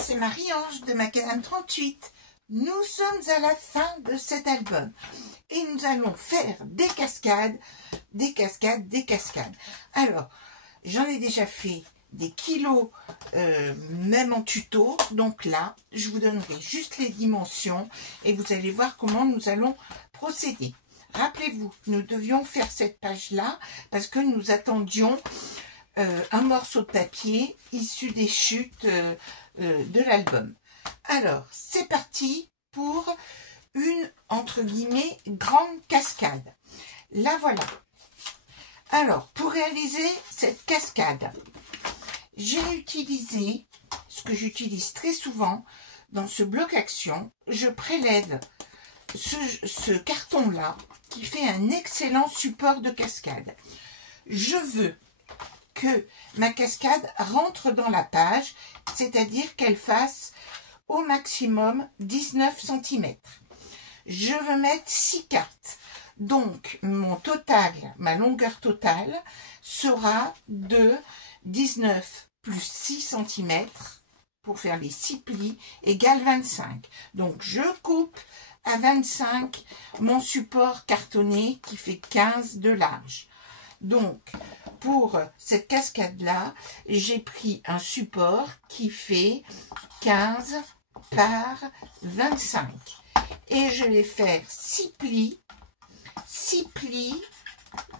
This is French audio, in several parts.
c'est Marie-Ange de Macadam 38. Nous sommes à la fin de cet album et nous allons faire des cascades, des cascades, des cascades. Alors, j'en ai déjà fait des kilos, même en tuto. Donc là, je vous donnerai juste les dimensions et vous allez voir comment nous allons procéder. Rappelez-vous, nous devions faire cette page-là parce que nous attendions un morceau de papier issu des chutes de l'album. Alors, c'est parti pour une, entre guillemets, grande cascade. La voilà. Alors, pour réaliser cette cascade, j'ai utilisé, ce que j'utilise très souvent, dans ce bloc action, je prélève ce carton-là, qui fait un excellent support de cascade. Je veux que ma cascade rentre dans la page, c'est-à-dire qu'elle fasse au maximum 19 cm. Je veux mettre 6 cartes. Donc, mon total, ma longueur totale sera de 19 plus 6 cm pour faire les 6 plis égale 25. Donc, je coupe à 25 mon support cartonné qui fait 15 de large. Donc, pour cette cascade-là, j'ai pris un support qui fait 15 par 25. Et je vais faire 6 plis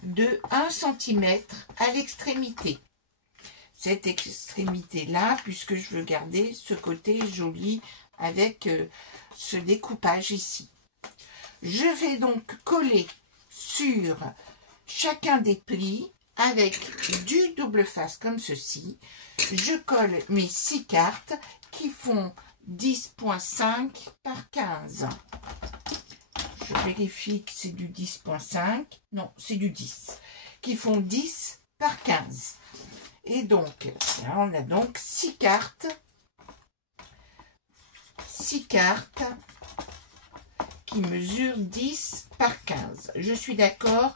de 1 cm à l'extrémité. Cette extrémité-là, puisque je veux garder ce côté joli avec ce découpage ici. Je vais donc coller sur chacun des plis avec du double face comme ceci. Je colle mes 6 cartes qui font 10,5 par 15. Je vérifie que c'est du 10,5. Non, c'est du 10. Qui font 10 par 15. Et donc, là, on a donc 6 cartes. 6 cartes qui mesurent 10 par 15. Je suis d'accord,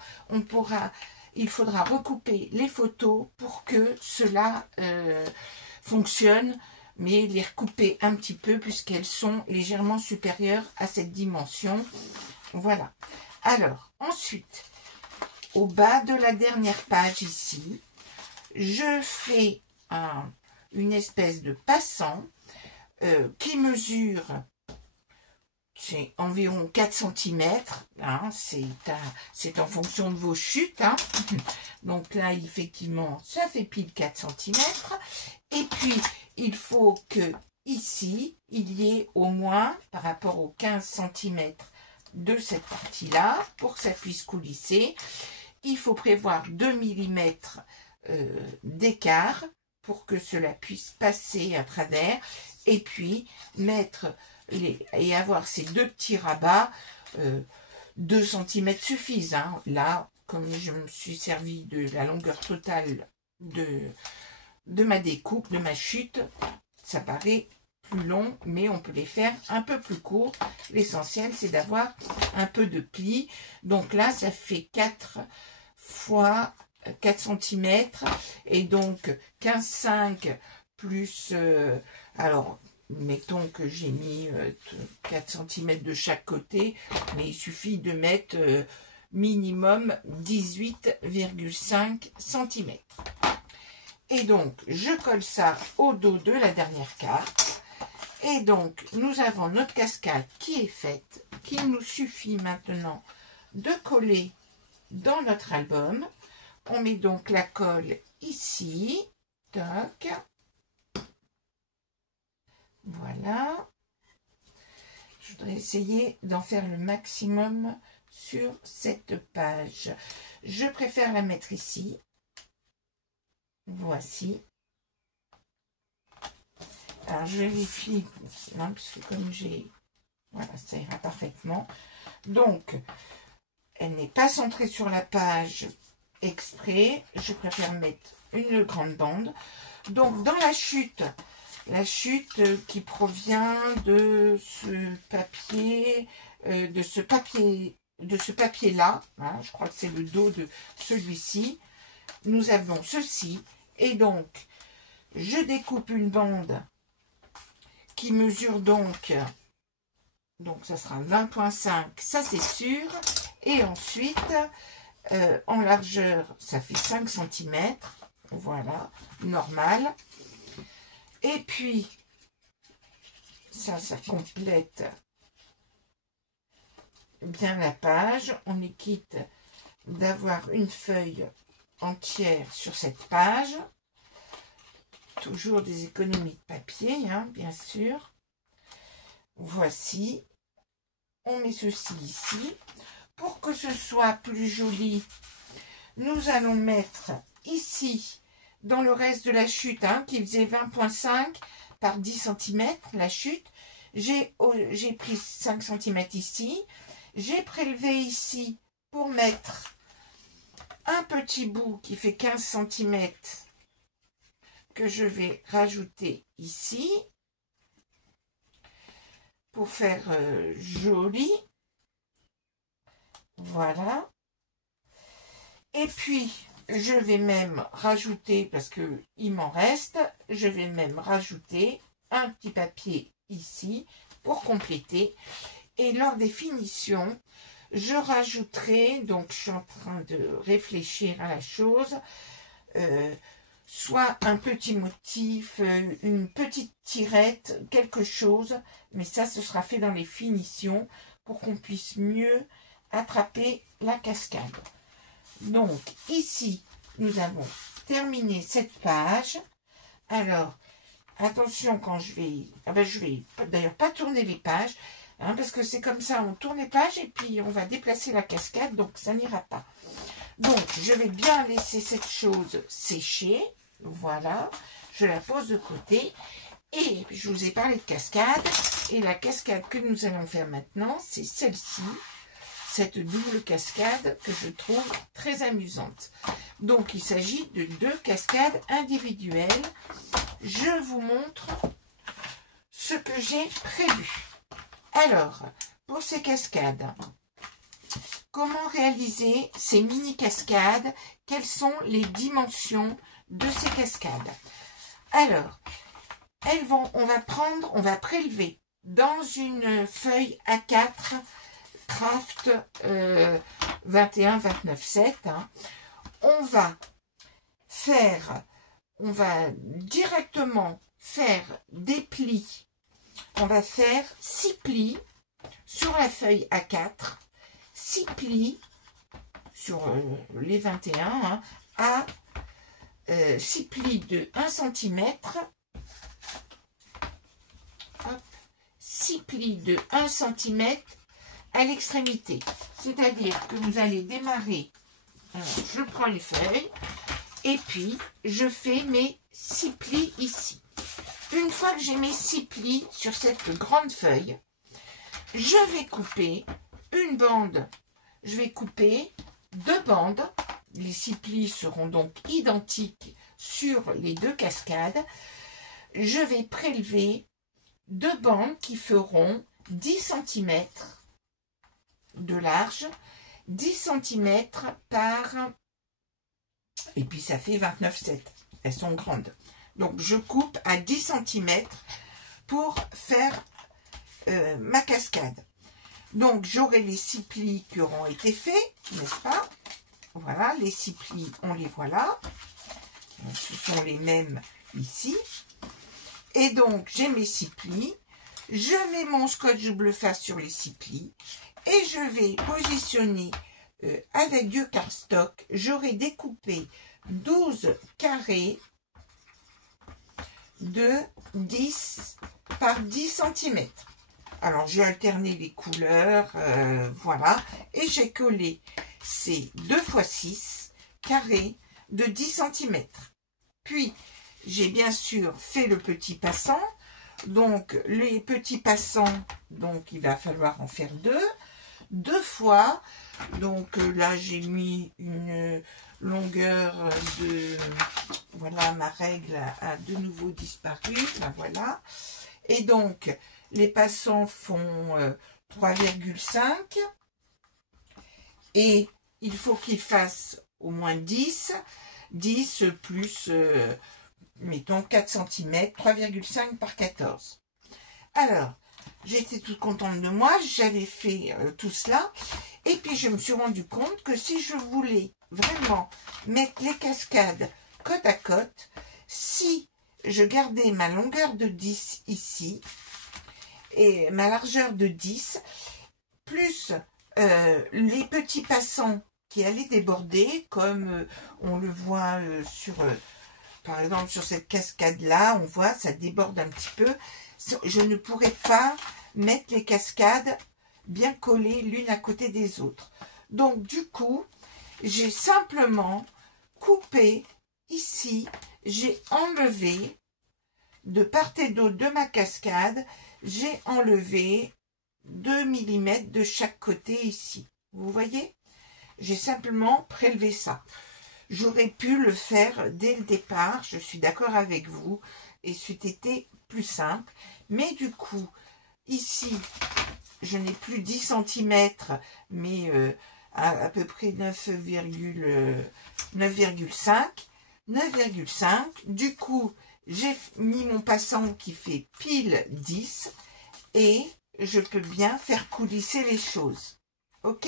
il faudra recouper les photos pour que cela fonctionne, mais les recouper un petit peu puisqu'elles sont légèrement supérieures à cette dimension. Voilà. Alors, ensuite, au bas de la dernière page ici, je fais une espèce de passant qui mesure, c'est environ 4 cm, hein, c'est en fonction de vos chutes, hein. Donc là, effectivement, ça fait pile 4 cm, et puis il faut que ici, il y ait au moins, par rapport aux 15 cm de cette partie-là, pour que ça puisse coulisser, il faut prévoir 2 mm d'écart, pour que cela puisse passer à travers, et puis mettre et avoir ces deux petits rabats. 2 cm suffisent, hein. Là, comme je me suis servi de la longueur totale de ma découpe, de ma chute, ça paraît plus long, mais on peut les faire un peu plus courts. L'essentiel, c'est d'avoir un peu de pli. Donc là, ça fait 4 fois 4 cm, et donc 15,5 plus, alors mettons que j'ai mis 4 cm de chaque côté, mais il suffit de mettre minimum 18,5 cm. Et donc je colle ça au dos de la dernière carte, et donc nous avons notre cascade qui est faite, qu'il nous suffit maintenant de coller dans notre album. On met donc la colle ici, toc, voilà. Je voudrais essayer d'en faire le maximum sur cette page. Je préfère la mettre ici. Voici. Alors je vérifie, hein, parce que comme j'ai, voilà, ça ira parfaitement. Donc, elle n'est pas centrée sur la page exprès, je préfère mettre une grande bande. Donc dans la chute qui provient de ce papier, de ce papier là, hein, je crois que c'est le dos de celui-ci, nous avons ceci, et donc je découpe une bande qui mesure donc ça sera 20,5, ça c'est sûr. Et ensuite, en largeur, ça fait 5 cm. Voilà, normal. Et puis, ça complète bien la page. On est quitte d'avoir une feuille entière sur cette page. Toujours des économies de papier, hein, bien sûr. Voici. On met ceci ici. Pour que ce soit plus joli, nous allons mettre ici, dans le reste de la chute, hein, qui faisait 20,5 par 10 cm, la chute. J'ai pris 5 cm ici. J'ai prélevé ici pour mettre un petit bout qui fait 15 cm que je vais rajouter ici pour faire joli. Voilà. Et puis, je vais même rajouter, parce que il m'en reste, je vais même rajouter un petit papier ici pour compléter. Et lors des finitions, je rajouterai, donc je suis en train de réfléchir à la chose, soit un petit motif, une petite tirette, quelque chose, mais ça, ce sera fait dans les finitions pour qu'on puisse mieux attraper la cascade. Donc, ici, nous avons terminé cette page. Alors, attention quand je vais... je vais d'ailleurs pas tourner les pages, hein, parce que c'est comme ça, on tourne les pages et puis on va déplacer la cascade, donc ça n'ira pas. Donc, je vais bien laisser cette chose sécher. Voilà, je la pose de côté. Et je vous ai parlé de cascade. Et la cascade que nous allons faire maintenant, c'est celle-ci. Cette double cascade que je trouve très amusante. Donc, il s'agit de 2 cascades individuelles. Je vous montre ce que j'ai prévu. Alors, pour ces cascades, comment réaliser ces mini cascades? Quelles sont les dimensions de ces cascades? Alors, on va prélever dans une feuille A4 Craft 21-29-7, hein, on va directement faire des plis. On va faire 6 plis sur la feuille A4, 6 plis sur les 21, hein, à 6 plis de 1 cm, 6 plis de 1 cm à l'extrémité. C'est-à-dire que vous allez démarrer, je prends les feuilles, et puis je fais mes 6 plis ici. Une fois que j'ai mes 6 plis sur cette grande feuille, je vais couper une bande, je vais couper 2 bandes. Les 6 plis seront donc identiques sur les 2 cascades. Je vais prélever 2 bandes qui feront 10 cm de large, 10 cm par... Et puis ça fait 29,7. Elles sont grandes. Donc je coupe à 10 cm pour faire ma cascade. Donc j'aurai les 6 plis qui auront été faits, n'est-ce pas? Voilà, les 6 plis, on les voit là. Ce sont les mêmes ici. Et donc j'ai mes 6 plis. Je mets mon scotch bleu face sur les 6 plis. Et je vais positionner avec du cardstock. J'aurai découpé 12 carrés de 10 par 10 cm. Alors, j'ai alterné les couleurs, voilà. Et j'ai collé ces 2 x 6 carrés de 10 cm. Puis, j'ai bien sûr fait le petit passant. Donc, les petits passants, donc il va falloir en faire 2 fois. Donc là, j'ai mis une longueur de... Voilà, ma règle a de nouveau disparu. La voilà. Et donc, les passants font 3,5. Et il faut qu'ils fassent au moins 10. 10 plus, mettons, 4 cm. 3,5 par 14. Alors, j'étais toute contente de moi, j'avais fait tout cela. Et puis, je me suis rendu compte que si je voulais vraiment mettre les cascades côte à côte, si je gardais ma longueur de 10 ici et ma largeur de 10, plus les petits passants qui allaient déborder, comme on le voit par exemple sur cette cascade-là, on voit, ça déborde un petit peu. Je ne pourrais pas mettre les cascades bien collées l'une à côté des autres. Donc, du coup, j'ai simplement coupé ici, j'ai enlevé de part et d'autre de ma cascade, j'ai enlevé 2 mm de chaque côté ici. Vous voyez? J'ai simplement prélevé ça. J'aurais pu le faire dès le départ, je suis d'accord avec vous, et c'eût été plus simple. Mais du coup, ici, je n'ai plus 10 cm, mais à peu près 9,5. Du coup, j'ai mis mon passant qui fait pile 10 et je peux bien faire coulisser les choses. Ok?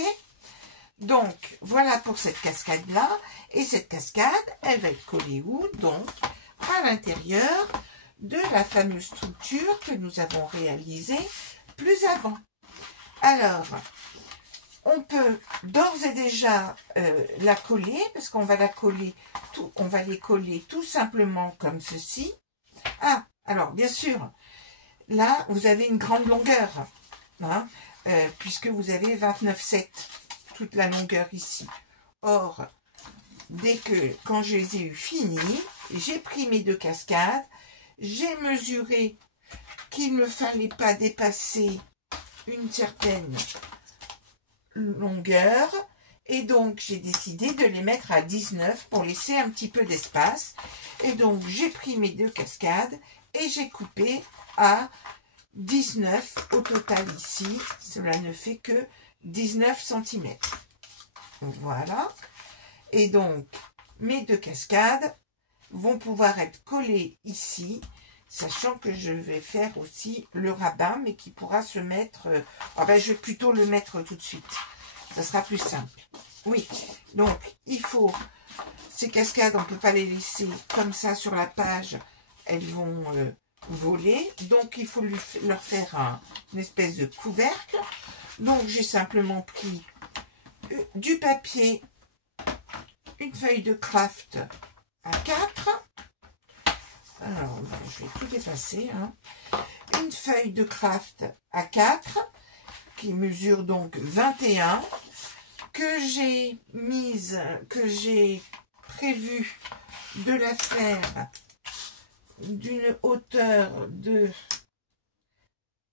Donc, voilà pour cette cascade-là. Et cette cascade, elle va être collée où? Donc, à l'intérieur de la fameuse structure que nous avons réalisée plus avant. Alors, on peut d'ores et déjà la coller, parce qu'on va la coller, on va les coller tout simplement comme ceci. Ah, alors bien sûr, là, vous avez une grande longueur, hein, puisque vous avez 29,7, toute la longueur ici. Or, quand je les ai eu finis, j'ai pris mes 2 cascades, j'ai mesuré qu'il ne fallait pas dépasser une certaine longueur, et donc j'ai décidé de les mettre à 19 pour laisser un petit peu d'espace. Et donc j'ai pris mes 2 cascades et j'ai coupé à 19 au total ici. Cela ne fait que 19 cm. Voilà. Et donc mes 2 cascades vont pouvoir être collées ici, sachant que je vais faire aussi le rabat, mais qui pourra se mettre... je vais plutôt le mettre tout de suite. Ça sera plus simple. Oui, donc il faut... Ces cascades, on ne peut pas les laisser comme ça sur la page. Elles vont voler. Donc il faut leur faire une espèce de couvercle. Donc j'ai simplement pris du papier, une feuille de craft A4. Alors, je vais tout effacer. Hein. Une feuille de craft A4 qui mesure donc 21, que j'ai prévu de la faire d'une hauteur de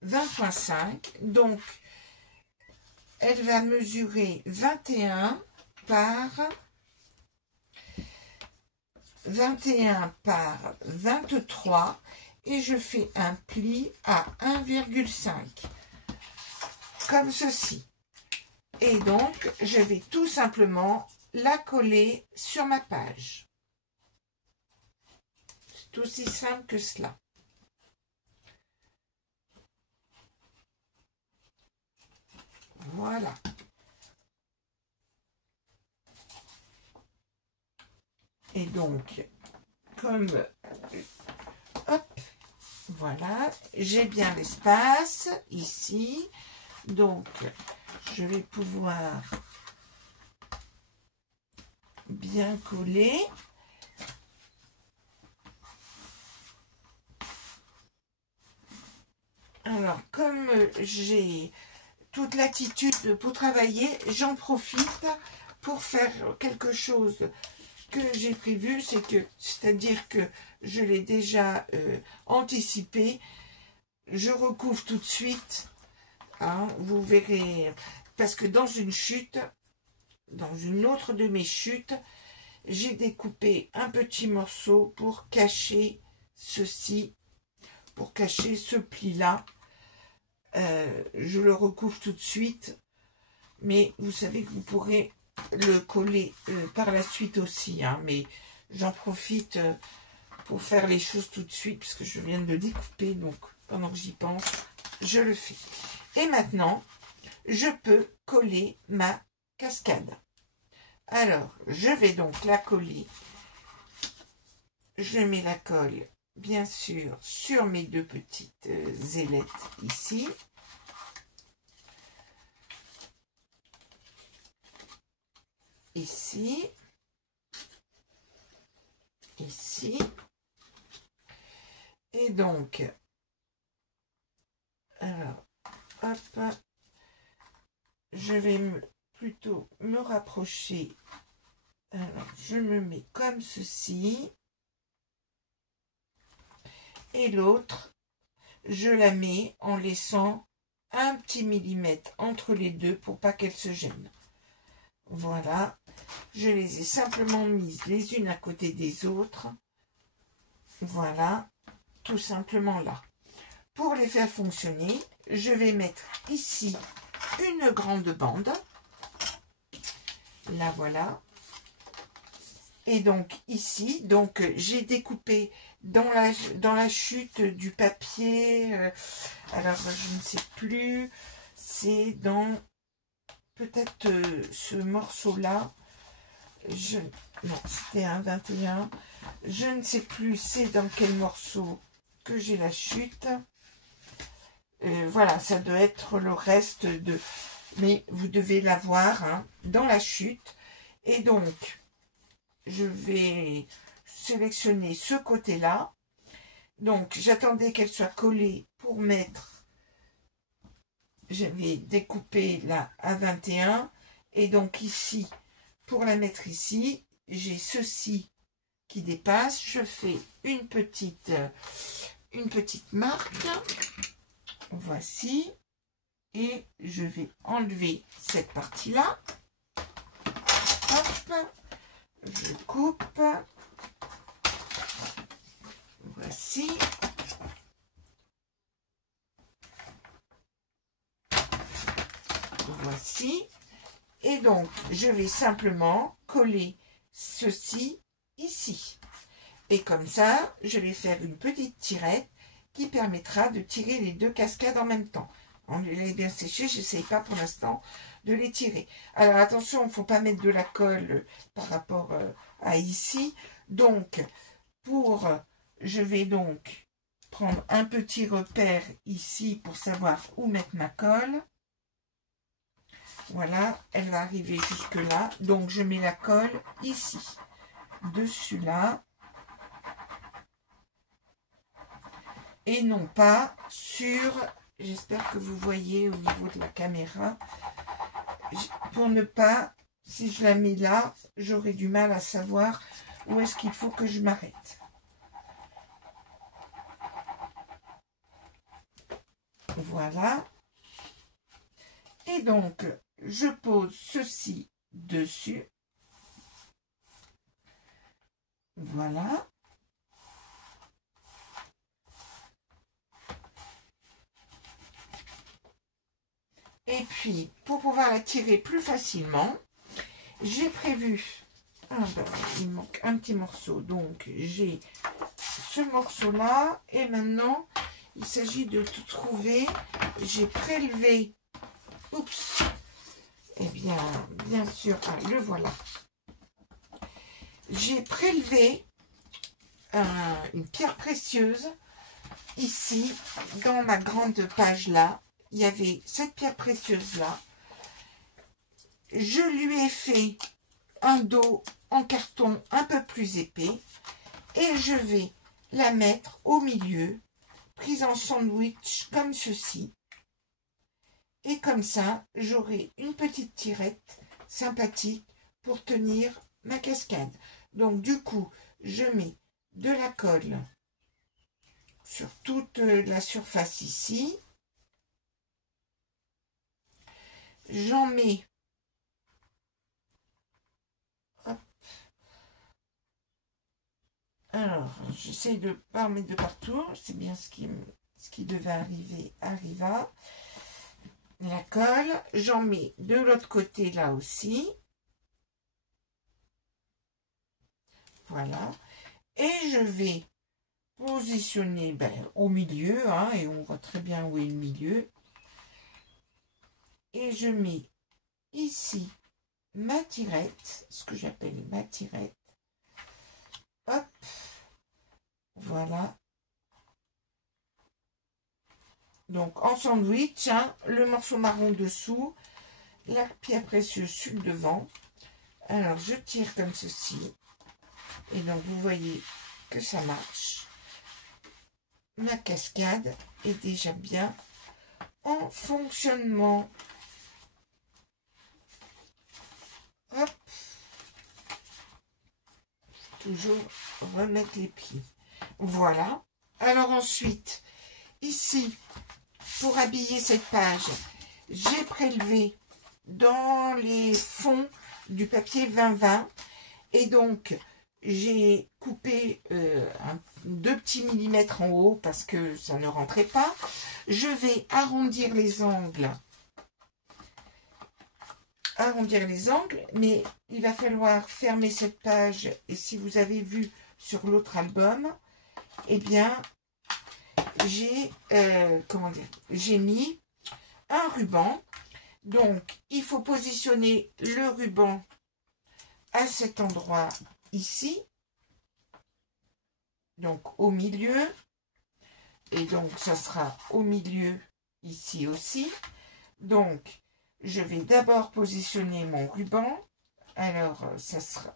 20,5. Donc, elle va mesurer 21 par 23 et je fais un pli à 1,5 comme ceci. Et donc, je vais tout simplement la coller sur ma page. C'est aussi simple que cela. Voilà. Et donc, comme... Hop, voilà. J'ai bien l'espace ici. Donc, je vais pouvoir bien coller. Alors, comme j'ai toute l'attitude pour travailler, j'en profite pour faire quelque chose que j'ai prévu, c'est-à-dire que je l'ai déjà anticipé. Je recouvre tout de suite, hein, vous verrez, parce que dans une chute, dans une autre de mes chutes, j'ai découpé un petit morceau pour cacher ceci, pour cacher ce pli-là. Je le recouvre tout de suite, mais vous savez que vous pourrez le coller par la suite aussi, hein, mais j'en profite pour faire les choses tout de suite, puisque je viens de le découper, donc pendant que j'y pense, je le fais. Et maintenant, je peux coller ma cascade. Alors, je vais donc la coller. Je mets la colle, bien sûr, sur mes deux petites ailettes ici. Ici. Ici. Et donc, alors, hop, je vais plutôt me rapprocher. Alors, je me mets comme ceci. Et l'autre, je la mets en laissant un petit millimètre entre les deux pour pas qu'elles se gênent. Voilà, je les ai simplement mises les unes à côté des autres. Voilà, tout simplement là. Pour les faire fonctionner, je vais mettre ici une grande bande. Là, voilà. Et donc ici, donc j'ai découpé dans la chute du papier, alors je ne sais plus, c'est dans peut-être ce morceau-là, non, c'était un 21, je ne sais plus c'est dans quel morceau que j'ai la chute, voilà, ça doit être le reste de, mais vous devez l'avoir hein, dans la chute, et donc je vais sélectionner ce côté-là. Donc, j'attendais qu'elle soit collée pour mettre. J'avais découpé la A21. Et donc, ici, pour la mettre ici, j'ai ceci qui dépasse. Je fais une petite marque. Voici. Et je vais enlever cette partie-là. Hop. Je coupe. Voici. Voici. Et donc, je vais simplement coller ceci ici. Et comme ça, je vais faire une petite tirette qui permettra de tirer les deux cascades en même temps. On les a bien séchés, je n'essaye pas pour l'instant de les tirer. Alors attention, il ne faut pas mettre de la colle par rapport à ici. Donc, je vais donc prendre un petit repère ici pour savoir où mettre ma colle. Voilà, elle va arriver jusque là. Donc, je mets la colle ici, dessus là. Et non pas sur, j'espère que vous voyez au niveau de la caméra, pour ne pas, si je la mets là, j'aurai du mal à savoir où est-ce qu'il faut que je m'arrête. Voilà. Et donc, je pose ceci dessus. Voilà. Et puis, pour pouvoir la tirer plus facilement, j'ai prévu, il manque un petit morceau, donc j'ai ce morceau-là, et maintenant, il s'agit de tout trouver. J'ai prélevé, oups, eh bien sûr, le voilà. J'ai prélevé une pierre précieuse, ici, dans ma grande page là. Il y avait cette pierre précieuse là. Je lui ai fait un dos en carton un peu plus épais et je vais la mettre au milieu, prise en sandwich comme ceci. Et comme ça, j'aurai une petite tirette sympathique pour tenir ma cascade. Donc du coup, je mets de la colle sur toute la surface ici. J'en mets, hop. Alors, j'essaie de ne pas en mettre de partout, c'est bien ce qui devait arriver, arriva. La colle, j'en mets de l'autre côté là aussi. Voilà. Et je vais positionner au milieu, hein, et on voit très bien où est le milieu. Et je mets ici ma tirette, ce que j'appelle ma tirette. Hop, voilà. Donc en sandwich, hein, le morceau marron dessous, la pierre précieuse sur le devant. Alors je tire comme ceci. Et donc vous voyez que ça marche. Ma cascade est déjà bien en fonctionnement. Hop. Toujours remettre les pieds. Voilà. Alors ensuite, ici, pour habiller cette page, j'ai prélevé dans les fonds du papier 20-20 et donc j'ai coupé 2 petits millimètres en haut parce que ça ne rentrait pas. Je vais arrondir les angles. Mais il va falloir fermer cette page. Et si vous avez vu sur l'autre album, eh bien, j'ai mis un ruban. Donc, il faut positionner le ruban à cet endroit ici. Donc, au milieu. Et donc, ça sera au milieu ici aussi. Donc, je vais d'abord positionner mon ruban. Alors,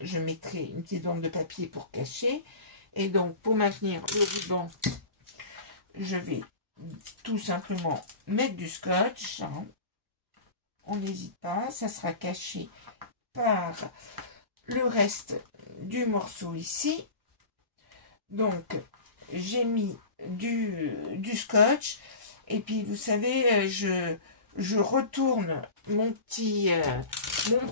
je mettrai une petite bande de papier pour cacher. Et donc, pour maintenir le ruban, je vais tout simplement mettre du scotch. Hein. On n'hésite pas, ça sera caché par le reste du morceau ici. Donc, j'ai mis du scotch. Et puis, vous savez, je retourne mon petit ruban.